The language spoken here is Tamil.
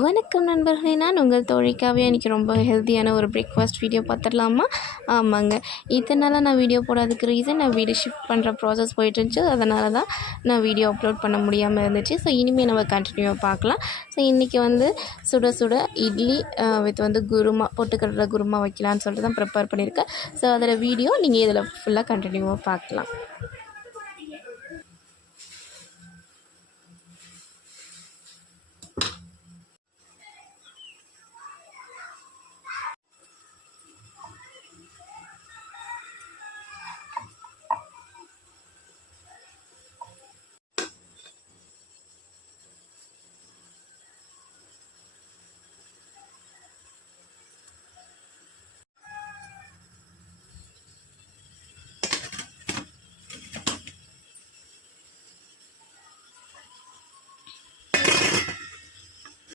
வணக்கம் நண்பர்களே, நான் உங்கள் தோழிக்காவே. இன்றைக்கி ரொம்ப ஹெல்த்தியான ஒரு பிரேக்ஃபாஸ்ட் வீடியோ பார்த்துடலாமா? ஆமாங்க, இதனால் நான் வீடியோ போடாததுக்கு ரீசன் நான் வீடு ஷிஃப்ட் பண்ணுற ப்ராசஸ் போயிட்டுருந்துச்சு. அதனால தான் நான் வீடியோ அப்லோட் பண்ண முடியாமல் இருந்துச்சு. ஸோ இனிமேல் நம்ம கண்டினியூவாக பார்க்கலாம். ஸோ இன்றைக்கி சுட சுட இட்லி வித் குருமா, பொட்டுக்கடலை குருமா வைக்கலான்னு சொல்லிட்டு தான் ப்ரிப்பேர் பண்ணியிருக்கேன். ஸோ அதோட வீடியோ நீங்கள் இதில் ஃபுல்லாக கண்டினியூவாக பார்க்கலாம்.